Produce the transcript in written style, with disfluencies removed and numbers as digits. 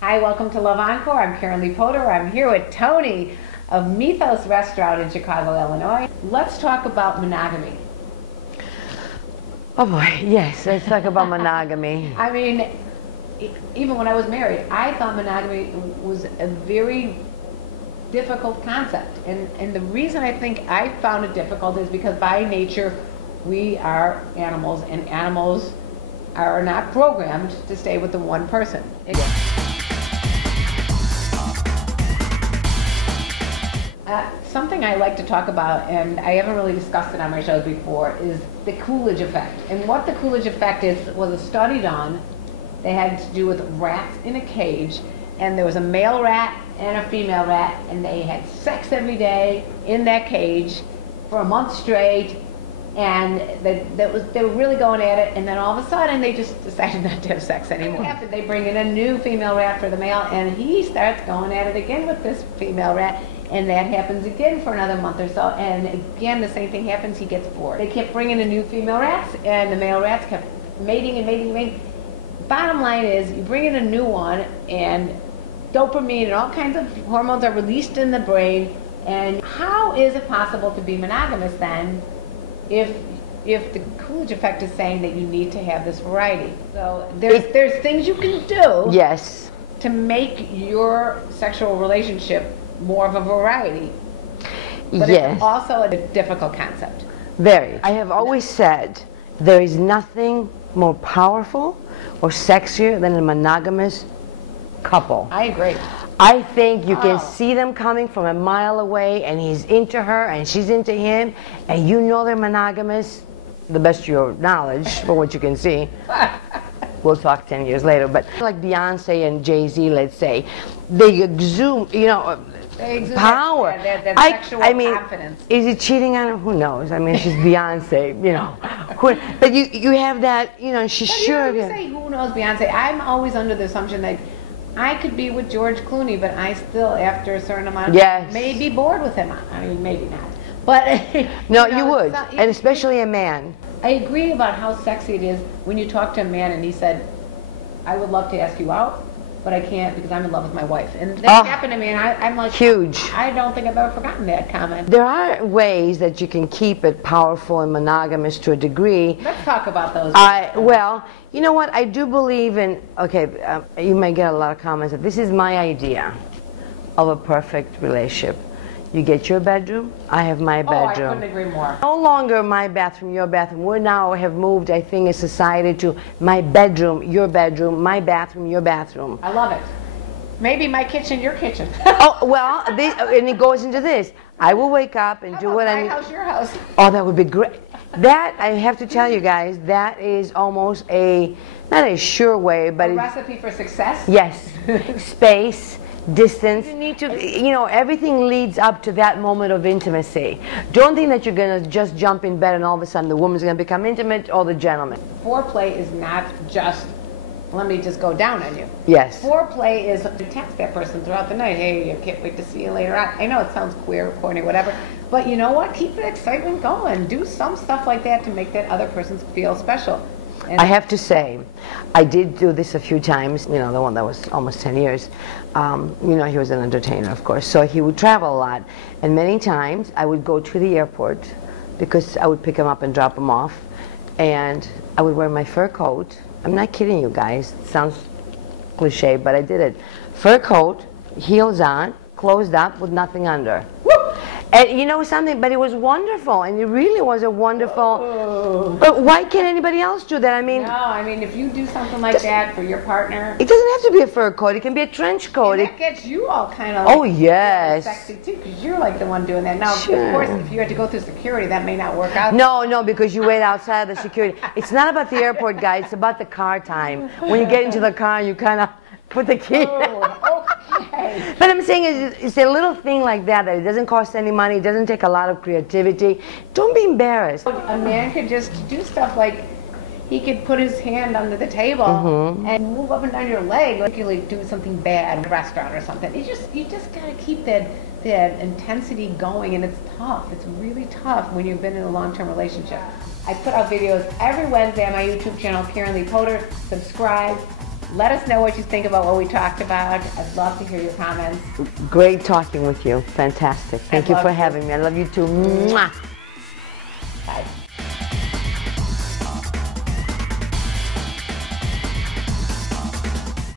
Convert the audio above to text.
Hi, welcome to LoveEncore. I'm KarenLee Potter. I'm here with Tony of Mythos Restaurant in Chicago, Illinois. Let's talk about monogamy. Oh boy, yes, let's talk about monogamy. I mean, even when I was married, I thought monogamy was a very difficult concept. And the reason I think I found it difficult is because by nature, we are animals, and animals are not programmed to stay with the one person. Something I like to talk about, and I haven't really discussed it on my shows before, is the Coolidge effect. And what the Coolidge effect is was a study done that had to do with rats in a cage, and there was a male rat and a female rat, and they had sex every day in that cage for a month straight, and they were really going at it, and then all of a sudden they just decided not to have sex anymore. They bring in a new female rat for the male, and he starts going at it again with this female rat, and that happens again for another month or so, and again the same thing happens, he gets bored. They kept bringing in new female rats, and the male rats kept mating and mating and mating. Bottom line is, you bring in a new one, and dopamine and all kinds of hormones are released in the brain, and how is it possible to be monogamous then if the Coolidge effect is saying that you need to have this variety? So there's things you can do, yes, to make your sexual relationship more of a variety. But yes, it's also a difficult concept. Very. I have always said there is nothing more powerful or sexier than a monogamous couple. I agree. I think you can see them coming from a mile away, and he's into her and she's into him, and you know they're monogamous, the best of your knowledge, for what you can see. We'll talk 10 years later, but like Beyonce and Jay-Z, let's say, they exude, you know, power. That sexual confidence. Is he cheating on her? Who knows? I mean, she's Beyonce, you know. But you have that, you know, she's sure of you him. say who knows Beyonce. I'm always under the assumption that I could be with George Clooney, but I still, after a certain amount of time, may be bored with him. I mean, maybe not. But no, you would, and especially a man. I agree about how sexy it is when you talk to a man and he said, I would love to ask you out, but I can't because I'm in love with my wife. And that happened to me, and I'm like, huge. I don't think I've ever forgotten that comment. There are ways that you can keep it powerful and monogamous to a degree. Let's talk about those. Well, you know what? I do believe in, okay, you may get a lot of comments that this is my idea of a perfect relationship. You get your bedroom, I have my bedroom. I couldn't agree more. No longer my bathroom, your bathroom. We now have moved, I think, as society to my bedroom, your bedroom, my bathroom, your bathroom. I love it. Maybe my kitchen, your kitchen. Oh, well, and it goes into this. I will wake up and do what I need. My house, your house. Oh, that would be great. That, I have to tell you guys, that is almost a, not a sure way, but a recipe for success? Yes. Space, distance. You need to, you know, everything leads up to that moment of intimacy. Don't think that you're going to just jump in bed and all of a sudden the woman's going to become intimate, or the gentleman. Foreplay is not just, let me just go down on you. Yes. Foreplay is to text that person throughout the night. Hey, I can't wait to see you later on. I know it sounds queer, corny, whatever, but you know what? Keep the excitement going. Do some stuff like that to make that other person feel special. And I have to say, I did do this a few times, you know, the one that was almost 10 years. You know, he was an entertainer, of course, so he would travel a lot. And many times I would go to the airport because I would pick him up and drop him off. And I would wear my fur coat. I'm not kidding you guys. It sounds cliche, but I did it. Fur coat, heels on, closed up with nothing under. Woo! And you know something, but it was wonderful, and it really was a wonderful, but why can't anybody else do that? I mean, no, I mean, if you do something like that for your partner, it doesn't have to be a fur coat, it can be a trench coat. And that gets you all kind of like, oh yes, sexy too, because you're like the one doing that. Now, sure. Of course, if you had to go through security, that may not work out. No, because you wait outside the security. It's not about the airport, guys, it's about the car time. When you get into the car, you kind of put the key. Okay. But I'm saying it's a little thing like that it doesn't cost any money, it doesn't take a lot of creativity. Don't be embarrassed. A man could just do stuff like he could put his hand under the table and move up and down your leg, like you do something bad in a restaurant or something. You just gotta keep that intensity going, and it's tough. It's really tough when you've been in a long-term relationship. I put out videos every Wednesday on my YouTube channel, KarenLee Potter. Subscribe. Let us know what you think about what we talked about. I'd love to hear your comments. Great talking with you. Fantastic. Thank you for having me. I love you too. Mwah. Bye.